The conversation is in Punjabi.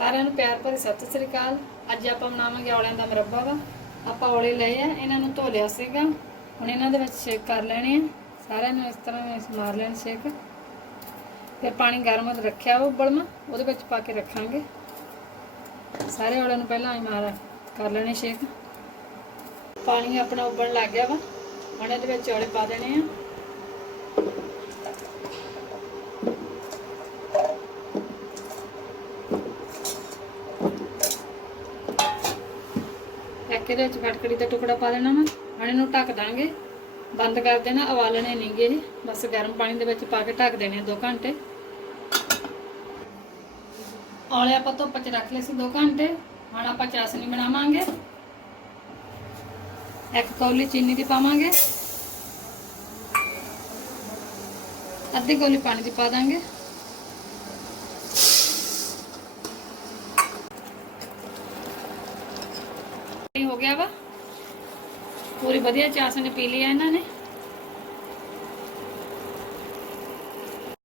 ਸਾਰਿਆਂ ਨੂੰ ਪਿਆਰ ਭਰੀ ਸਤਿ ਸ੍ਰੀ ਅਕਾਲ। ਅੱਜ ਆਪਾਂ ਬਣਾਵਾਂਗੇ ਔਲਿਆਂ ਦਾ ਮੁਰੱਬਾ ਵਾ। ਆਪਾਂ ਔਲੇ ਲਏ ਆ, ਇਹਨਾਂ ਨੂੰ ਧੋ ਲਿਆ ਸੀਗਾ। ਹੁਣ ਇਹਨਾਂ ਦੇ ਵਿੱਚ ਸ਼ੇਕ ਕਰ ਲੈਣੇ ਆ। ਸਾਰਿਆਂ ਨੂੰ ਇਸ ਤਰ੍ਹਾਂ ਮਾਰ ਲੈਣ ਸ਼ੇਕ ਫਿਰ ਪਾਣੀ ਗਰਮ ਰੱਖਿਆ ਵਾ ਉਬਲਣਾ ਉਹਦੇ ਵਿੱਚ ਪਾ ਕੇ ਰੱਖਾਂਗੇ। ਸਾਰੇ ਔਲਿਆਂ ਨੂੰ ਪਹਿਲਾਂ ਹੀ ਮਾਰ ਕਰ ਲੈਣੇ ਸ਼ੇਕ ਪਾਣੀ ਆਪਣਾ ਉਬਲਣ ਲੱਗ ਗਿਆ ਵਾ। ਹੁਣ ਇਹਦੇ ਵਿੱਚ ਔਲੇ ਪਾ ਦੇਣੇ ਆ। ਇੱਕ ਇਹਦੇ ਵਿੱਚ ਕਟਕੜੀ ਦਾ ਟੁਕੜਾ ਪਾ ਦੇਣਾ ਵਾ, ਹੁਣ ਇਹਨੂੰ ਢੱਕ ਦਾਂਗੇ। ਬੰਦ ਕਰ ਦੇਣਾ, ਉਬਾਲਣੇ ਨਹੀਂਗੇ ਇਹ ਬਸ ਗਰਮ ਪਾਣੀ ਦੇ ਵਿੱਚ ਪਾ ਕੇ ਢੱਕ ਦੇਣੇ 2 ਘੰਟੇ। ਔਲੇ ਆਪਾਂ ਧੁੱਪ 'ਚ ਰੱਖ ਲਏ ਸੀ 2 ਘੰਟੇ, ਹੁਣ ਆਪਾਂ ਚਾਸ਼ਨੀ ਬਣਾਵਾਂਗੇ। ਇੱਕ ਕੌਲੀ ਚੀਨੀ ਦੀ ਪਾਵਾਂਗੇ। ਅੱਧੀ ਕੌਲੀ ਪਾਣੀ ਦੀ ਪਾ ਦਾਂਗੇ। ਹੋ ਗਿਆ ਵਾ। ਪੂਰੀ ਵਧੀਆ ਚਾਸ਼ਨੀ ਪੀ ਲਈ ਆ ਇਹਨਾਂ ਨੇ।